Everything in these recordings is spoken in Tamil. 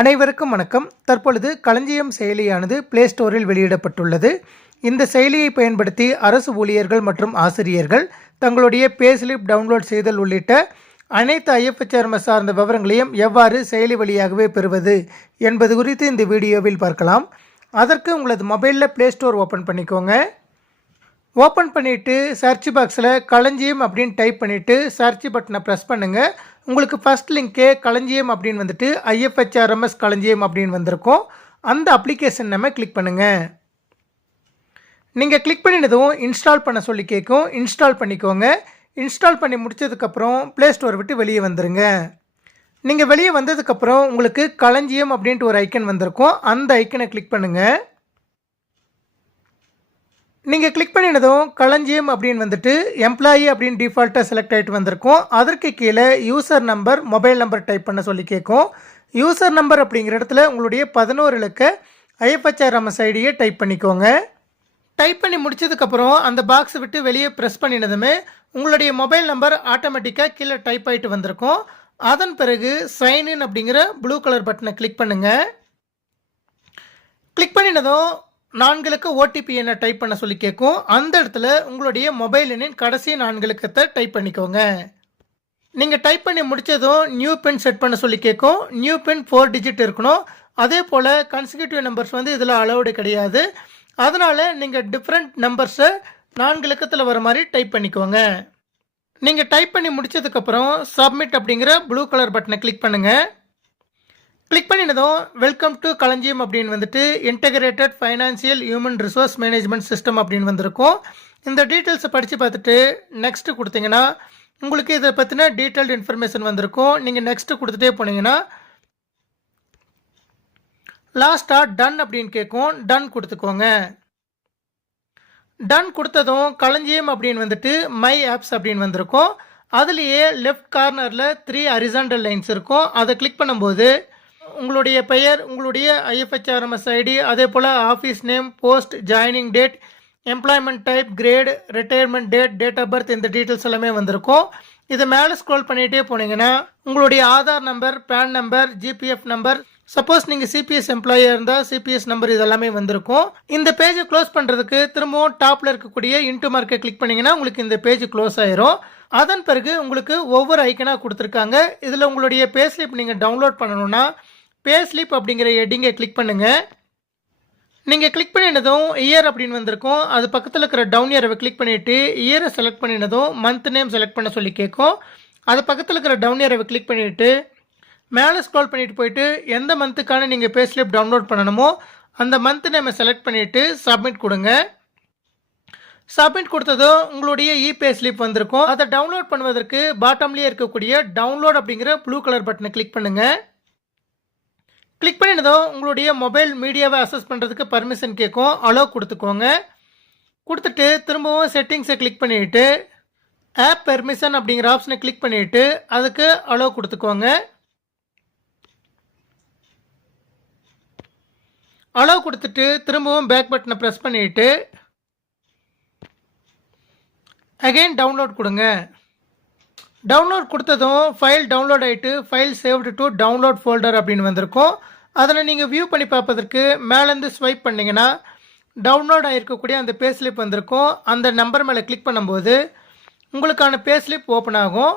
அனைவருக்கும் வணக்கம். தற்பொழுது களஞ்சியம் செயலியானது பிளே ஸ்டோரில் வெளியிடப்பட்டுள்ளது. இந்த செயலியை பயன்படுத்தி அரசு ஊழியர்கள் மற்றும் ஆசிரியர்கள் தங்களுடைய பேஸ்லிப் டவுன்லோட் செய்தல் உள்ளிட்ட அனைத்து ஐஎஃப்எச்ஆர்எம் சார்ந்த விவரங்களையும் எவ்வாறு செயலி வழியாகவே பெறுவது என்பது குறித்து இந்த வீடியோவில் பார்க்கலாம். அதற்கு உங்களது மொபைலில் பிளே ஸ்டோர் ஓப்பன் பண்ணிக்கோங்க. ஓப்பன் பண்ணிவிட்டு சர்ச் பாக்ஸில் களஞ்சியம் அப்படின்னு டைப் பண்ணிவிட்டு சர்ச் பட்டனை ப்ரெஸ் பண்ணுங்கள். உங்களுக்கு ஃபஸ்ட் லிங்க்கே களஞ்சியம் அப்படின்னு வந்துட்டு ஐஎஃப்எச்ஆர்எம்எஸ் களஞ்சியம் அப்படின்னு வந்திருக்கும். அந்த அப்ளிகேஷன் நம்ம கிளிக் பண்ணுங்கள். நீங்கள் கிளிக் பண்ணினதும் இன்ஸ்டால் பண்ண சொல்லி கேட்கும். இன்ஸ்டால் பண்ணிக்கோங்க. இன்ஸ்டால் பண்ணி முடித்ததுக்கப்புறம் ப்ளே ஸ்டோர் விட்டு வெளியே வந்துடுங்க. நீங்கள் வெளியே வந்ததுக்கப்புறம் உங்களுக்கு களஞ்சியம் அப்படின்ட்டு ஒரு ஐக்கன் வந்திருக்கும். அந்த ஐக்கனை கிளிக் பண்ணுங்கள். நீங்கள் கிளிக் பண்ணினதும் களஞ்சியம் அப்படின்னு வந்துட்டு எம்ப்ளாயி அப்படின்னு டிஃபால்ட்டாக செலக்ட் ஆகிட்டு வந்திருக்கும். அதற்கு கீழே user number, mobile number type பண்ண சொல்லி கேட்கும். யூசர் நம்பர் அப்படிங்கிற இடத்துல உங்களுடைய 11 இலக்க ஐஎஃப்எச்ஆர்எம்எஸ் ஐடியை டைப் பண்ணிக்கோங்க. டைப் பண்ணி முடிச்சதுக்கப்புறம் அந்த பாக்ஸை விட்டு வெளியே ப்ரெஸ் பண்ணினதுமே உங்களுடைய மொபைல் நம்பர் ஆட்டோமேட்டிக்காக கீழே டைப் ஆகிட்டு வந்திருக்கும். அதன் பிறகு சைன்இன் அப்படிங்கிற ப்ளூ கலர் பட்டனை கிளிக் பண்ணுங்கள். கிளிக் பண்ணினதும் 4 இலக்க ஓடிபி எண்ணை டைப் பண்ண சொல்லி கேட்கும். அந்த இடத்துல உங்களுடைய மொபைல் எண்ணின் கடைசி 4 இலக்கத்தை டைப் பண்ணிக்கோங்க. நீங்கள் டைப் பண்ணி முடித்ததும் நியூ பின் செட் பண்ண சொல்லி கேட்கும். நியூ பின் 4 டிஜிட் இருக்கணும். அதே போல் கன்சிக்யூட்டிவ் நம்பர்ஸ் இதில் அலௌடு கிடையாது. அதனால் நீங்கள் டிஃப்ரெண்ட் நம்பர்ஸை 4 இலக்கத்தில் வர மாதிரி டைப் பண்ணிக்கோங்க. நீங்கள் டைப் பண்ணி முடித்ததுக்கப்புறம் சப்மிட் அப்படிங்கிற ப்ளூ கலர் பட்டனை கிளிக் பண்ணுங்கள். கிளிக் பண்ணினதும் வெல்கம் டு களஞ்சியம் அப்படின்னு வந்துட்டு integrated financial human resource management system அப்படின்னு வந்திருக்கும். இந்த டீட்டெயில்ஸை படித்து பார்த்துட்டு நெக்ஸ்ட்டு கொடுத்தீங்கன்னா உங்களுக்கு இதை பற்றின டீட்டெயில்டு இன்ஃபர்மேஷன் வந்திருக்கும். நீங்கள் நெக்ஸ்ட்டு கொடுத்துட்டே போனீங்கன்னா லாஸ்ட்டாக டன் அப்படின்னு கேட்கும். டன் கொடுத்துக்கோங்க. டன் கொடுத்ததும் களஞ்சியம் அப்படின்னு வந்துட்டு மை ஆப்ஸ் அப்படின்னு வந்திருக்கும். அதுலேயே லெஃப்ட் கார்னரில் 3 ஹரிசாண்டல் லைன்ஸ் இருக்கும். அதை கிளிக் பண்ணும்போது உங்களுடைய பெயர், உங்களுடைய ஐஎஃப்எச்ஆர்எம்எஸ் ஐடி, அதே போல் office name, post, joining date, employment type, grade, retirement date, date of birth, இந்த டீட்டெயில்ஸ் எல்லாமே வந்திருக்கும். இதை மேலே ஸ்க்ரோல் பண்ணிகிட்டே போனீங்கன்னா உங்களுடைய Aadhaar number, PAN number, GPF number, suppose நீங்கள் சிபிஎஸ் எம்ப்ளாயாக இருந்தால் சிபிஎஸ் நம்பர் இதெல்லாமே வந்திருக்கும். இந்த பேஜை க்ளோஸ் பண்ணுறதுக்கு திரும்பவும் டாப்பில் இருக்கக்கூடிய இன்டு மார்க்கை கிளிக் பண்ணிங்கன்னா உங்களுக்கு இந்த பேஜ் க்ளோஸ் ஆயிரும். அதன் பிறகு உங்களுக்கு ஒவ்வொரு ஐக்கனாக கொடுத்துருக்காங்க. இதில் உங்களுடைய பேஸ்லிப் நீங்கள் டவுன்லோட் பண்ணணும்னா பேஸ்லிப் அப்படிங்கிற ஹெட்டிங்கை கிளிக் பண்ணுங்கள். நீங்கள் கிளிக் பண்ணினதும் இயர் அப்படின்னு வந்திருக்கும். அது பக்கத்தில் இருக்கிற டவுன் இயரை கிளிக் பண்ணிவிட்டு இயரை செலக்ட் பண்ணினதும் மந்த் நேம் செலக்ட் பண்ண சொல்லி கேட்கும். அது பக்கத்தில் இருக்கிற டவுன் இயரை கிளிக் பண்ணிவிட்டு மேலே ஸ்க்ரோல் பண்ணிட்டு போயிட்டு எந்த மந்த்துக்கான நீங்கள் பேஸ்லிப் டவுன்லோட் பண்ணணுமோ அந்த மந்த் நேமை செலக்ட் பண்ணிவிட்டு சப்மிட் கொடுங்க. சப்மிட் கொடுத்ததும் உங்களுடைய பேஸ்லிப் வந்திருக்கும். அதை டவுன்லோட் பண்ணுவதற்கு பாட்டம்லேயே இருக்கக்கூடிய டவுன்லோட் அப்படிங்கிற ப்ளூ கலர் பட்டனை கிளிக் பண்ணுங்கள். கிளிக் பண்ணினதும் உங்களுடைய மொபைல் மீடியாவை அக்சஸ் பண்ணுறதுக்கு பர்மிஷன் கேட்கும். அலோவ் கொடுத்துக்கோங்க. கொடுத்துட்டு திரும்பவும் செட்டிங்ஸை கிளிக் பண்ணிவிட்டு ஆப் பெர்மிஷன் அப்படிங்கிற ஆப்ஷனை கிளிக் பண்ணிவிட்டு அதுக்கு அலோவ் கொடுத்துக்கோங்க. அலோவ் கொடுத்துட்டு திரும்பவும் பேக் பட்டனை ப்ரெஸ் பண்ணிவிட்டு அகெயின் டவுன்லோட் கொடுங்க. டவுன்லோட் கொடுத்ததும் ஃபைல் டவுன்லோட் ஆகிட்டு file saved to download folder அப்படின்னு வந்திருக்கும். அதில் நீங்கள் வியூ பண்ணி பார்ப்பதற்கு மேலேருந்து ஸ்வைப் பண்ணிங்கன்னா டவுன்லோட் ஆகிருக்கக்கூடிய அந்த பேஸ்லிப் வந்திருக்கும். அந்த நம்பர் மேலே கிளிக் பண்ணும்போது உங்களுக்கான பேஸ்லிப் ஓப்பன் ஆகும்.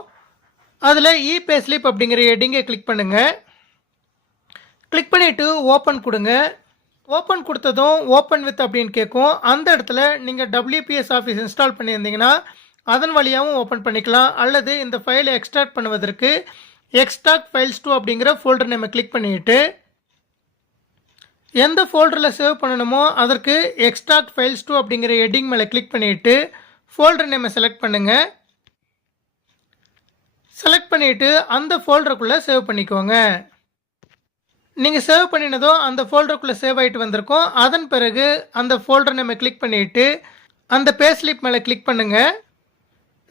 அதில் பேஸ்லிப் அப்படிங்கிற ஹெட்டிங்கை கிளிக் பண்ணுங்கள். கிளிக் பண்ணிவிட்டு ஓப்பன் கொடுங்க. ஓப்பன் கொடுத்ததும் ஓப்பன் வித் அப்படின்னு கேட்கும். அந்த இடத்துல நீங்கள் WPS ஆஃபீஸ் இன்ஸ்டால் பண்ணியிருந்தீங்கன்னா அதன் வழியாகவும் ஓப்பன் பண்ணிக்கலாம். அல்லது இந்த ஃபைலை எக்ஸ்ட்ராக்ட் பண்ணுவதற்கு எக்ஸ்ட்ராக்ட் ஃபைல்ஸ் 2 அப்படிங்கிற ஃபோல்டர் நேமை கிளிக் பண்ணிவிட்டு எந்த ஃபோல்டரில் சேவ் பண்ணணுமோ அதற்கு எக்ஸ்ட்ராக்ட் ஃபைல்ஸ் 2 அப்படிங்கிற ஹெட்டிங் மேலே கிளிக் பண்ணிவிட்டு ஃபோல்டர் நேமை செலக்ட் பண்ணுங்கள். செலக்ட் பண்ணிவிட்டு அந்த ஃபோல்டருக்குள்ளே சேவ் பண்ணிக்கோங்க. நீங்கள் சேவ் பண்ணினதும் அந்த ஃபோல்டருக்குள்ளே சேவ் ஆகிட்டு வந்திருக்கும். அதன் பிறகு அந்த ஃபோல்டர் நேமை கிளிக் பண்ணிவிட்டு அந்த பேஸ்லிப் மேலே கிளிக் பண்ணுங்கள்.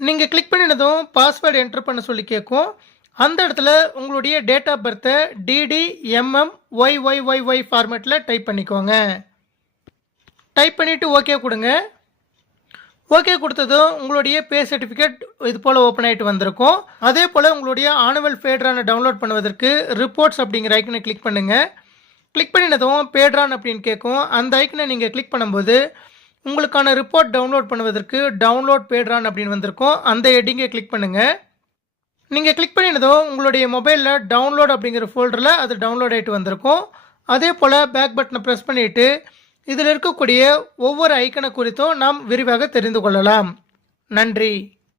நீங்கள் கிளிக் பண்ணினதும் பாஸ்வேர்டு என்டர் பண்ண சொல்லி கேட்கும். அந்த இடத்துல உங்களுடைய டேட் ஆஃப் பர்த்தை DDMMYYYY ஃபார்மேட்டில் டைப் பண்ணிக்கோங்க. டைப் பண்ணிவிட்டு ஓகே கொடுங்க. ஓகே கொடுத்ததும் உங்களுடைய பே சர்டிஃபிகேட் இது போல் ஓப்பன் ஆகிட்டு வந்திருக்கும். அதே போல் உங்களுடைய ஆனுவல் பேட்ரானை டவுன்லோட் பண்ணுவதற்கு ரிப்போர்ட்ஸ் அப்படிங்கிற ஐக்கனை கிளிக் பண்ணுங்கள். கிளிக் பண்ணினதும் பேட்ரான் அப்படின்னு கேட்கும். அந்த ஐக்கனை நீங்கள் கிளிக் பண்ணும்போது உங்களுக்கான ரிப்போர்ட் டவுன்லோட் பண்ணுவதற்கு டவுன்லோட் பேட்ரான் அப்படின்னு வந்திருக்கும். அந்த ஹெட்டிங்கை கிளிக் பண்ணுங்கள். நீங்கள் கிளிக் பண்ணினதும் உங்களுடைய மொபைலில் டவுன்லோட் அப்படிங்கிற ஃபோல்டரில் அது டவுன்லோட் ஆகிட்டு வந்திருக்கும். அதே போல் பேக் பட்டனை ப்ரெஸ் பண்ணிவிட்டு இதில் இருக்கக்கூடிய ஒவ்வொரு ஐக்கனை குறித்தும் நாம் விரிவாக தெரிந்து கொள்ளலாம். நன்றி.